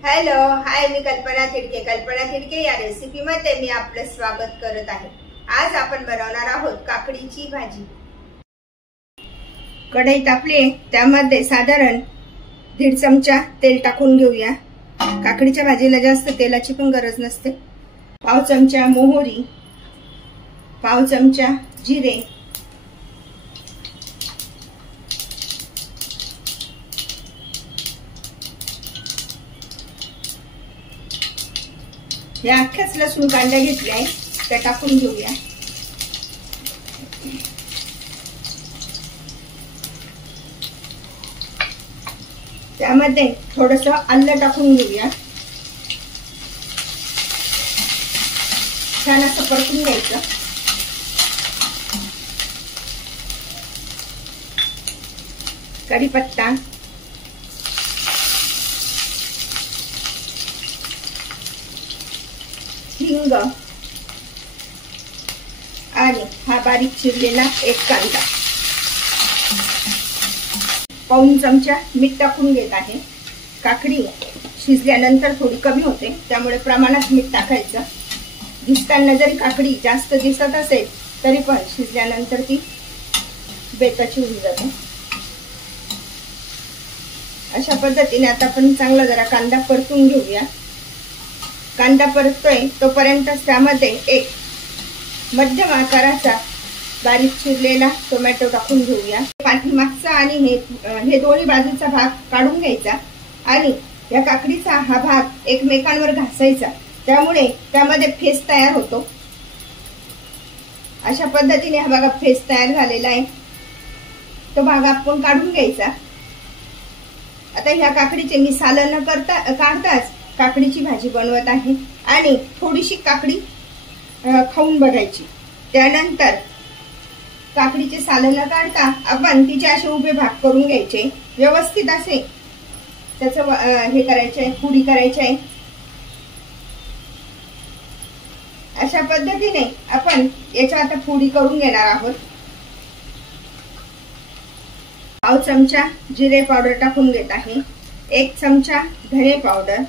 Hello hi, मी कल्पना थिडके या recipe मध्ये मी आपलं स्वागत करत आहे। आज आपण बनवणार आहोत काकडीची भाजी। कढई तापली, त्यामध्ये साधारण 1.5 चमचा तेल टाकून घेऊया। काकडीच्या भाजीला जास्त तेलाची पण गरज नसते। पाव चमचा मोहरी, पाव चमचा जिरे, या अख्ख्याच लसूण कांदा घेतलाय, त्या टाकून घेऊया। त्यामध्ये थोडंसं आलं टाकून घेऊया। छान असं परतून घ्यायचं। कढीपत्ता, हिंग आणि हा बारीक चिरलेला एक कांदा, पाऊण चमचा मीठ टाकून घेत आहे। काकडी शिजल्यानंतर थोडी कमी होते, त्यामुळे प्रमाणात मीठ टाकायचं। दिसताना जरी काकडी जास्त दिसत असेल तरी पण शिजल्यानंतर ती बेताची होऊन जाते। अशा पद्धतीने आता आपण चांगला जरा कांदा परतून घेऊया। कांदा परततोय तोपर्यंत त्यामध्ये एक मध्यम आकाराचा बारीक चिरलेला टोमॅटो टाकून घेऊया। पाठीमागचा आणि हे दोन्ही बाजूचा भाग काढून घ्यायचा आणि या काकडीचा हा भाग एकमेकांवर घासायचा, त्यामुळे त्यामध्ये फेस तयार होतो। अशा पद्धतीने हा बघा फेस तयार झालेला आहे, तो भाग आपण काढून घ्यायचा। आता ह्या काकडीचे मी सालं न काढताच काकडीची भाजी बनवत आहे आणि थोडीशी काकडी खाऊन बघायची। त्यानंतर काकडीचे सालं न काढता आपण तिचे असे उभे भाग करून घ्यायचे, व्यवस्थित असे त्याचं हे करायचे, पुडी करायचे। अशा पद्धतीने आपण याच्या आता पुडी करून घेणार आहोत। पाव चमचा जिरे पावडर टाकून घेत आहे, 1 चमचा धने पावडर,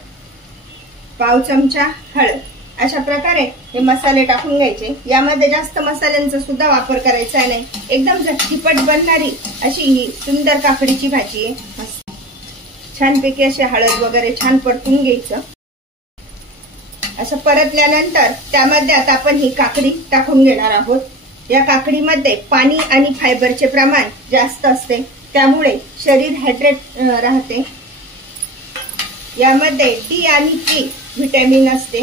पाव चमचा हळद। अशा प्रकारे हे मसाले टाकून घ्यायचे। यामध्ये जास्त मसाल्यांचा सुद्धा वापर करायचा नाही, एकदम झटपट बनणारी अशी ही सुंदर काकडीची भाजी आहे। छानपैकी असे हळद वगैरे छान परतून घ्यायचं। असं परतल्यानंतर त्यामध्ये आता आपण ही काकडी टाकून घेणार आहोत। या काकडीमध्ये पाणी आणि फायबरचे प्रमाण जास्त असते, त्यामुळे शरीर हायड्रेट राहते। यामध्ये डी आणि के व्हिटॅमिन असते।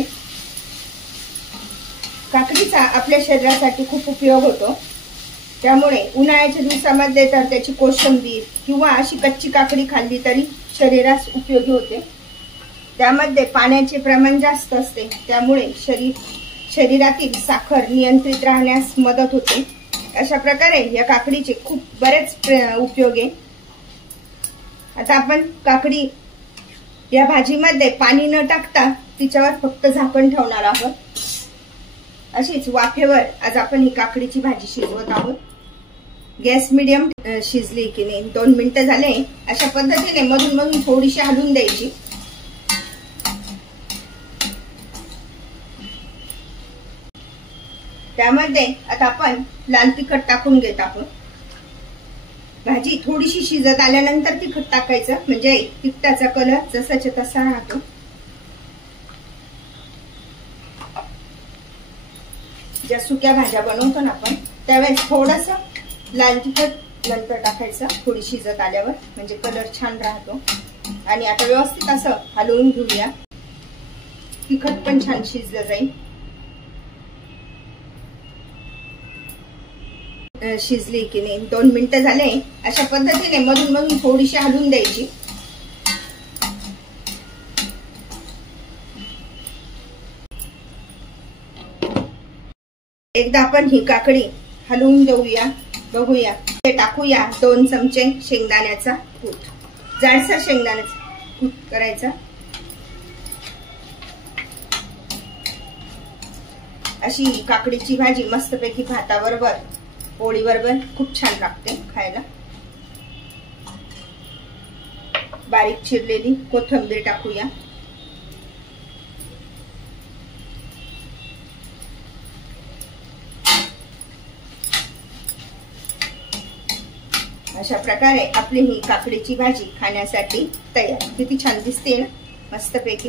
काकडीचा आपल्या शरीरासाठी खूप उपयोग होतो, त्यामुळे उन्हाळ्याच्या दिवसामध्ये तर त्याची कोशिंबीर किंवा अशी कच्ची काकडी खाल्ली तरी शरीरास उपयोगी होते। त्यामध्ये पाण्याचे प्रमाण जास्त असते, त्यामुळे शरीरातील साखर नियंत्रित राहण्यास मदत होते। अशा प्रकारे या काकडीचे खूप बरेच उपयोग आहे। आता आपण काकडी या भाजीमध्ये पाणी न टाकता तिच्यावर फक्त झाकण ठेवणार आहोत। अशीच वाफेवर आज आपण ही काकडीची भाजी शिजवत आहोत। गॅस मीडियम शिजली की नाही, 2 मिनिटं झाले। अशा पद्धतीने मधून मधून थोडीशी हलवून द्यायची। त्यामध्ये आता आपण लाल तिखट टाकून घेत आहोत। भाजी थोडीशी शिजत आल्यानंतर तिखट टाकायचं, म्हणजे तिखटाचा कलर जसाच्या तसा राहतो। ज्या सुक्या भाज्या बनवतो ना आपण, त्यावेळेस थोडंसं लाल तिखट नंतर टाकायचं, थोडी शिजत आल्यावर, म्हणजे कलर छान राहतो। आणि आता व्यवस्थित असं हलवून घेऊया, तिखट पण छान शिजलं जाईल। शिजली की नाही, 2 मिनिटं झाले। अशा पद्धतीने मधून मधून थोडीशी हलवून द्यायची। एकदा आपण ही काकडी हलवून देऊया, बघूया। ते टाकूया 2 चमचे शेंगदाण्याचा कूट, जाडसर शेंगदाण्याचा कूट करायचा। अशी काकडीची भाजी मस्तपैकी भाताबरोबर पोळी बरोबर खूप छान लागते खायला। बारीक चिरलेली कोथिंबीर टाकूया। अशा प्रकारे आपली ही काकडीची भाजी खाण्यासाठी तयार. किती छान दिसते ना, मस्तपैकी.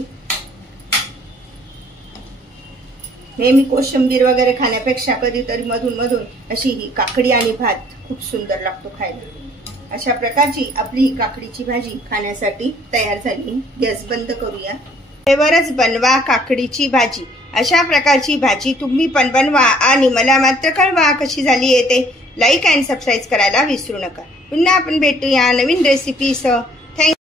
नेहमी कोशिंबीर वगैरे खाण्यापेक्षा कधीतरी मधून मधून अशी ही काकडी आणि भात खूप सुंदर लागतो खायला. अशा प्रकारची आपली ही काकडीची भाजी खाण्यासाठी तयार झाली. गॅस बंद करूया. तेवरच बनवा काकडीची भाजी. अशा प्रकारची भाजी तुम्ही पण बनवा आणि मला मात्र कळवा कशी झाली आहे ते. लाईक अँड सबस्क्राईब करायला विसरू नका. पुन्हा आपण भेटूया नवीन रेसिपीसह.